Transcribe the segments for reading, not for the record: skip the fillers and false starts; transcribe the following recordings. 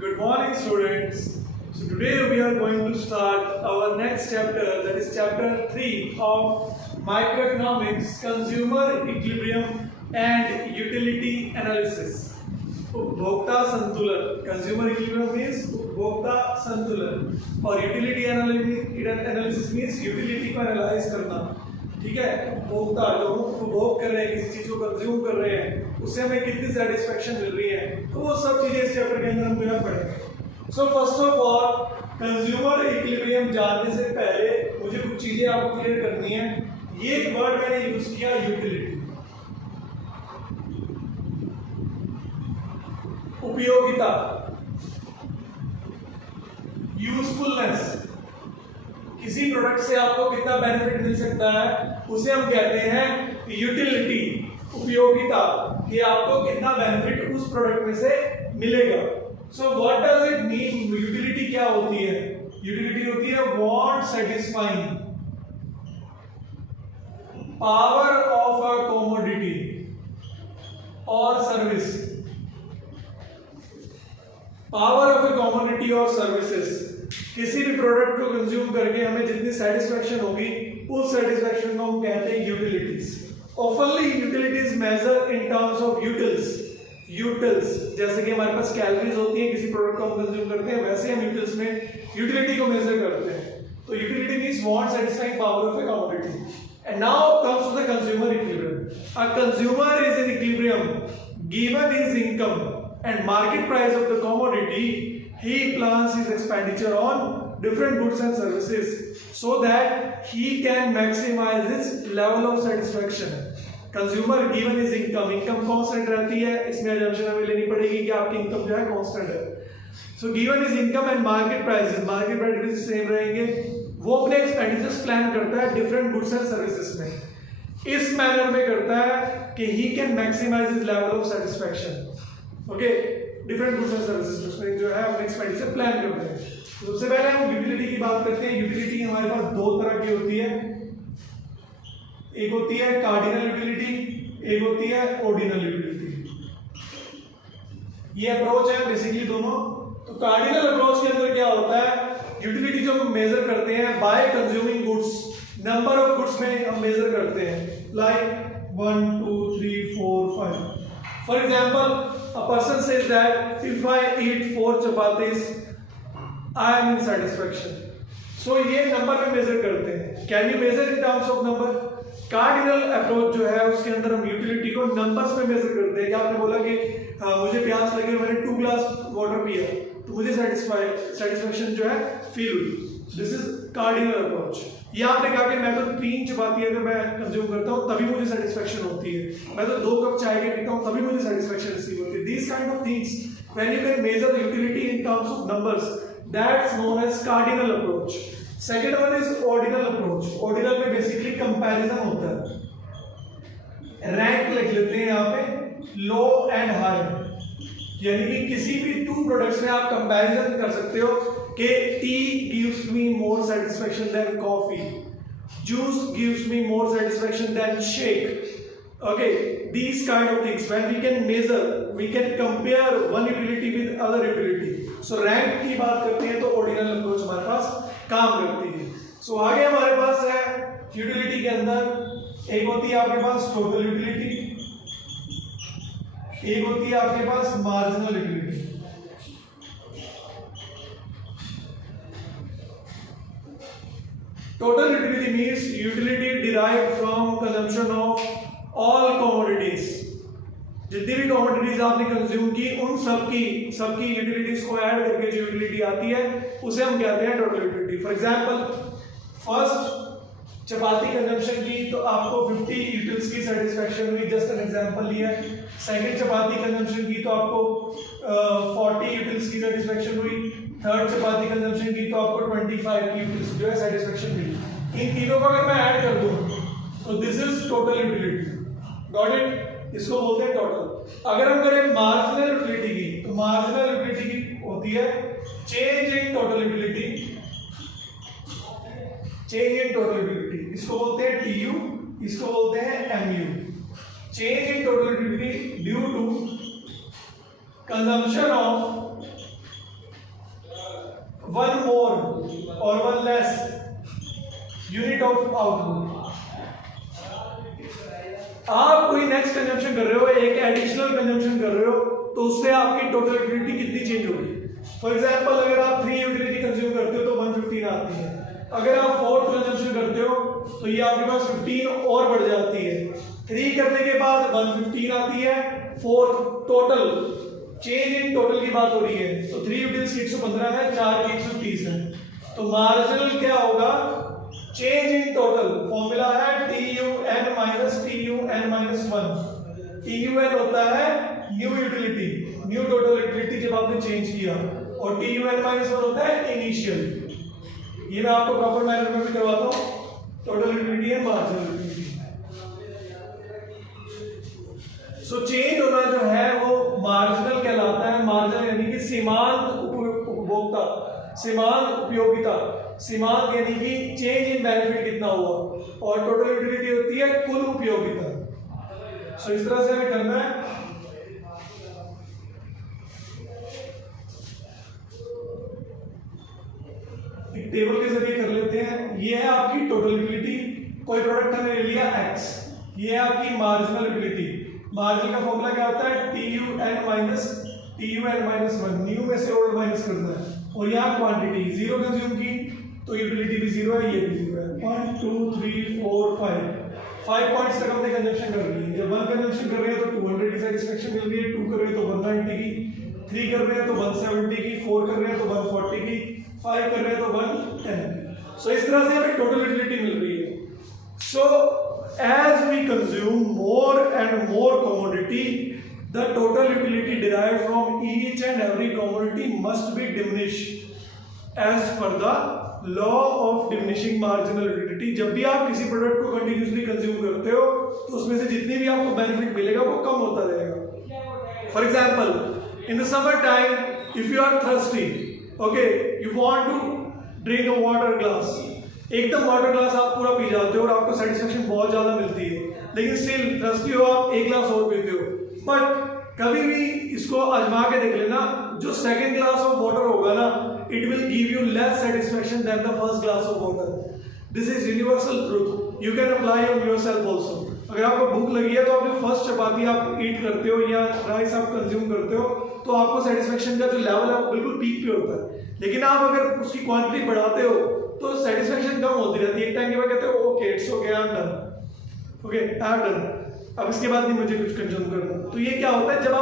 Good morning, students. So today we are going to start our next chapter, that is chapter 3 of microeconomics, consumer equilibrium and utility analysis. उपभोक्ता संतुलन, consumer equilibrium means उपभोक्ता संतुलन और utility analysis means utility को analyse करना। ठीक है, उपभोक्ता जो उपभोग कर रहे हैं, किसी चीज को कंज्यूम कर रहे हैं, उससे हमें कितनी सेटिस्फेक्शन मिल रही है, तो वो सब चीजें इस चैप्टर के अंदर हम जो है पढ़ेंगे। So first of all consumer equilibrium जानने से पहले मुझे कुछ चीजें आपको क्लियर करनी है। ये एक वर्ड मैंने यूज किया, यूटिलिटी, उपयोगिता, यूजफुलनेस, किसी प्रोडक्ट से आपको कितना बेनिफिट मिल सकता है उसे हम कहते हैं यूटिलिटी, उपयोगिता, कि आपको कितना बेनिफिट उस प्रोडक्ट में से मिलेगा। So what does it mean? Utility क्या होती है? यूटिलिटी होती है want satisfying power of a commodity और service, power of a commodity और सर्विसेज। किसी भी प्रोडक्ट को कंज्यूम करके हमें जितनी सेटिस्फेक्शन होगी उस सेटिस्फेक्शन को हम कहते हैं यूटिलिटीज। ऑफनली utilities measure in terms of utils, जैसे कि हमारे पास कैलोरीज होती है किसी प्रोडक्ट को हम कंज्यूम करते हैं, वैसे हम यूटिल्स में यूटिलिटी को मेजर करते हैं। तो utility means want satisfying power of a commodity. And now comes to the consumer equilibrium. A consumer is in equilibrium given his income and market price of the commodity. He plans his expenditure on different goods and services so that he can maximize his level of satisfaction. Consumer given his income, income constant रहती है, इसमें assumption हमें लेनी पड़ेगी कि आपकी income जो है constant है। So given his income and market prices same रहेंगे, वो अपने expenditures plan करता है different goods and services में, इस manner में करता है कि he can maximize his level of satisfaction. Okay, different goods and services में जो है अपने एक्सपेंडिचर प्लान करते हैं। तो सबसे पहले हम यूटिलिटी की बात करते हैं। यूटिलिटी हमारे पास दो तरह की होती है, एक होती है कार्डिनल यूटिलिटी, एक होती है ऑर्डिनल यूटिलिटी। ये अप्रोच है बेसिकली दोनों। तो कार्डिनल अप्रोच के अंदर क्या होता है, यूटिलिटी जो हम मेजर करते हैं bye consuming goods, number of goods में हम मेजर करते हैं, like 1 2 3 4 5। For example, a person says that if I eat 4 chapatis, I am in satisfaction. So ये नंबर में मेजर करते हैं। Can you measure in terms of number? Cardinal approach जो है उसके अंदर हम यूटिलिटी को नंबर्स में मेजर करते हैं। कि आपने बोला कि मुझे प्यास लगी, मैंने 2 ग्लास वाटर पिया तो मुझे सेटिस्फेक्शन जो है फील हुई। This is cardinal approach. ये आपने कहा कि मैं तो 3 चपाती अगर मैं कंज्यूम करता हूँ तभी मुझे सेटिस्फेक्शन होती है, मैं तो 2 कप चाय के पीता हूँ तभी मुझे सेटिस्फेक्शन रिसीव होती है। These kind of things when you can measure utility in terms of numbers, that's known as cardinal approach. Second one is ordinal approach. Ordinal में बेसिकली कंपैरिजन होता है, रैंक लिख लेते हैं यहाँ पे, लो एंड हाई, यानी कि किसी भी 2 प्रोडक्ट्स में आप कंपैरिजन कर सकते हो कि T gives me more satisfaction than coffee, juice gives me more satisfaction than shake. Okay, these kind of things when we can measure, we can compare one utility with other utility. So rank की बात करते हैं तो ordinal approach हमारे पास काम करती है। So आगे हमारे पास है utility के अंदर एक होती है आपके पास total utility, एक होती है आपके पास marginal utility। Total utility means utility derived from consumption of all commodities. जितनी भी commodities आपने कंज्यूम की उन सबकी यूटिलिटीज को ऐड करके जो यूटिलिटी आती है उसे हम कहते हैं total utility. For example, first chapati consumption की तो आपको 50 यूटिल्स की सेटिस्फेक्शन हुई, जस्ट एन एग्जांपल लिया है। सेकंड चपाती कंजम्पशन की तो आपको 40 यूटिल्स की सेटिस्फेक्शन हुई। थर्ड चपाती कंजम्पशन की तो आपको 25 की यूटिल्स जो है सेटिस्फेक्शन मिली। इन तीनों को अगर मैं ऐड कर दूं तो this is total utility. Got it? इसको बोलते हैं टोटल। अगर हम करें मार्जिनल यूटिलिटी की तो मार्जिनल यूटिलिटी की होती है change in total utility, change in total utility, इसको बोलते हैं टीयू, इसको बोलते हैं MU. change in total utility due to consumption of one more और one less unit of output. आप कोई नेक्स्ट कंजम्पशन कर रहे हो, एक एडिशनल कंजम्पशन कर रहे हो, तो उससे आपकी टोटल यूटिलिटी कितनी चेंज होगी। फॉर एग्जांपल अगर आप 3 यूटिलिटी कंज्यूम करते हो तो 115 आती है। अगर आप 4th कंजम्पशन करते हो तो ये आपके पास 15 और बढ़ जाती है। 3 करने के बाद 115 आती है। 4th total change in total की बात हो रही है, तो 3 यूटिल्स की 115 है, 4 की 130 है। तो मार्जिनल क्या होगा, चेंज इन टोटल फॉर्मूला है TUN minus TUN minus 1। TUN होता है new utility, new total utility जब आपने चेंज किया, और TUN माइनस 1 होता है इनिशियल। ये मैं आपको प्रॉपर मैनर में भी करवाता हूँ। टोटल यूटिलिटी है मार्जिनल यूटिलिटी। सो चेंज होना जो है वो मार्जिनल कहलाता है। मार्जिनल यानी कि सीमांत उपभोक्ता, सीमांत उपयोगिता, सीमांत यानी कि चेंज इन बेनिफिट कितना हुआ, और टोटल यूटिलिटी होती है कुल उपयोगिता। सो इस तरह से हमें करना है। एक टेबल के जरिए कर लेते हैं। ये है आपकी टोटल यूटिलिटी, कोई प्रोडक्ट हमने ले लिया X, ये है आपकी मार्जिनल यूटिलिटी। मार्जिनल का फॉर्मूला क्या होता है, TUN माइनस 1, न्यू में से ओल्ड माइनस करना है, और यहाँ क्वांटिटी 0 कंज्यूम की तो यूटिलिटी भी 0 है, ये भी 0 है। 1 2 3 4 5 पॉइंट्स तक हमने कंजम्पशन कर रही है। जब 1 कंजम्पशन कर रहे हैं तो 200 की सेटिस्फेक्शन मिल रही है, 2 कर रहे हैं तो 190 की, 3 कर रहे हैं तो 170 की, 4 कर रहे हैं तो 140 की, 5 कर रहे हैं तो 110। सो इस तरह से हमें टोटल यूटिलिटी मिल रही है। सो as we consume more and more commodity, the total utility derived from each and every commodity must be diminished as per the law of diminishing marginal utility। जब भी आप किसी प्रोडक्ट को कंटिन्यूसली कंज्यूम करते हो तो उसमें से जितनी भी आपको बेनिफिट मिलेगा वो कम होता रहेगा। For example, in the summer time, if you are thirsty, okay, you want to drink a water glass, एकदम वाटर ग्लास आप पूरा पी जाते हो और आपको सेटिस्फेक्शन बहुत ज्यादा मिलती है, लेकिन स्टिल थर्स्टी हो, आप एक ग्लास और पीते हो। बट कभी भी इसको आजमा के देख लेना, जो सेकंड ग्लास ऑफ वाटर होगा ना, it will give you less satisfaction than the first glass of water. This is universal truth, you can apply on yourself also. अगर आपको भूख लगी है तो आप जो फर्स्ट चपाती आप ईट करते हो या राइस आप कंज्यूम करते हो तो आपको सेटिस्फेक्शन का जो लेवल है वो बिल्कुल पीक पे होता है, लेकिन आप अगर उसकी क्वांटिटी बढ़ाते हो तो सेटिस्फेक्शन कम होती रहती है। एक टाइम के बाद कहते हो okay it's okay I am done, okay I am done, अब इसके बाद नहीं मुझे कुछ कंज्यूम करना। तो ये क्या होता है, जब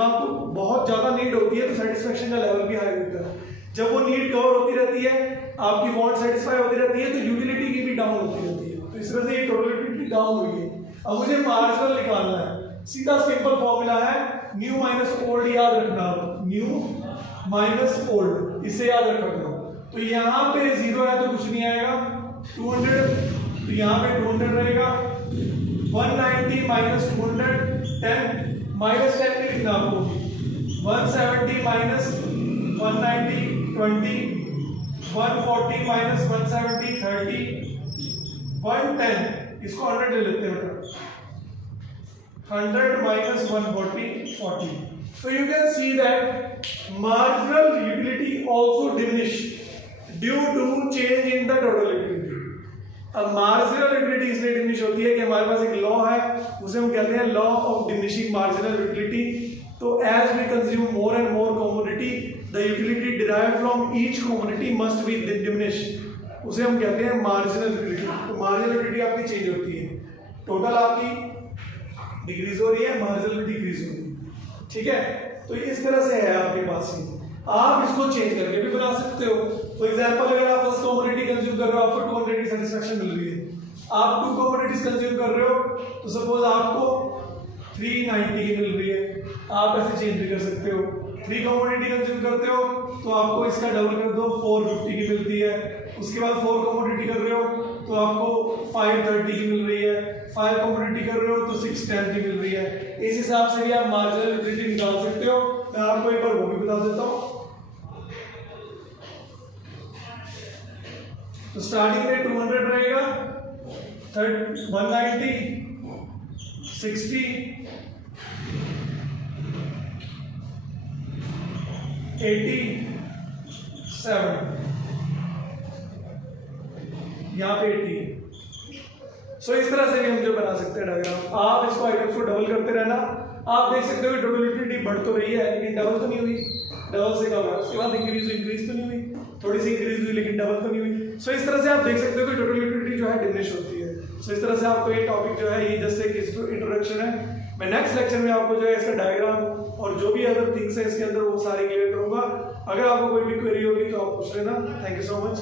आपको बहुत ज्यादा नीड होती है तो सेटिस्फेक्शन का लेवल भी हाई होता है। जब वो नीड कवर होती रहती है, आपकी वांट सेटिस्फाई होती रहती है, तो यूटिलिटी की भी डाउन होती रहती है। तो इस तरह से ये टोटल यूटिलिटी डाउन हुई है। अब मुझे मार्जिनल निकालना है। सीधा सिंपल फॉर्मूला है न्यू माइनस ओल्ड, याद रखना, न्यू माइनस ओल्ड, इसे याद रखा करो। तो यहाँ पे 0 है तो कुछ नहीं आएगा, 200, तो यहाँ पे 200 रहेगा, 190 माइनस 200 10, माइनस 10 भी लिखना आपको, 170 माइनस 190 20, 140 माइनस 170 30, 110, इसको 100 ले लेते हैं बेटा, 100 minus 140 40। So you can see that marginal utility also diminished due to change in the total utility। अब marginal utility इसलिए diminish होती है कि हमारे पास एक law है, उसे हम कहते हैं law of diminishing marginal utility। तो as we consume more and more commodity, the utility derived from each commodity must be diminished, उसे हम कहते हैं marginal utility। तो marginal utility आपकी change होती है, total आपकी डिक्रीज हो रही है, मार्जिनल डिक्रीज हो रही है, ठीक है। तो इस तरह से है आपके पास ही, आप इसको चेंज करके भी बना सकते हो। फॉर एग्जांपल, अगर आप फर्स्ट कमोडिटी कंज्यूम कर रहे हो, आपको 200 की सेटिस्फेक्शन मिल रही है, आप 2 कमोडिटीज कंज्यूम कर रहे हो तो सपोज आपको 390 की मिल रही है, आप ऐसे चेंज भी कर सकते हो। 3 कमोडिटी कंज्यूम करते हो तो आपको इसका डबल कर दो, 450 की मिलती है। उसके बाद 4 कमोडिटी कर रहे हो तो आपको 530 की मिल रही है, 5 कमोडिटी कर रहे हो तो 610 की मिल रही है। इस हिसाब से भी आप मार्जिनल यूटिलिटी निकाल सकते हो। मैं आपको एक बार वो भी बता देता हूँ। तो स्टार्टिंग में 200 रहेगा, 190, 60, 80, 7, यहाँ पे 80। सो इस तरह से भी हम जो बना सकते हैं डायग्राम। आप इसको आइटम्स को डबल करते रहना। आप देख सकते हो कि टोटल यूटिलिटी बढ़ तो रही है लेकिन डबल तो नहीं हुई, डबल से कम है। उसके बाद इंक्रीज तो नहीं हुई, थोड़ी सी इंक्रीज हुई लेकिन डबल तो नहीं हुई। सो इस तरह से आप देख सकते हो कि टोटल यूटिलिटी जो है डिमिनिश होती है। सो इस तरह से आपको ये टॉपिक जो है ये जस्ट एक इंट्रोडक्शन है। मैं नेक्स्ट लेक्चर में आपको जो है इसका डायग्राम और जो भी अदर थिंग्स है इसके अंदर वो सारे क्लियर करूंगा। अगर आपको कोई भी क्वेरी होगी तो आप पूछ लेना। Thank you so much.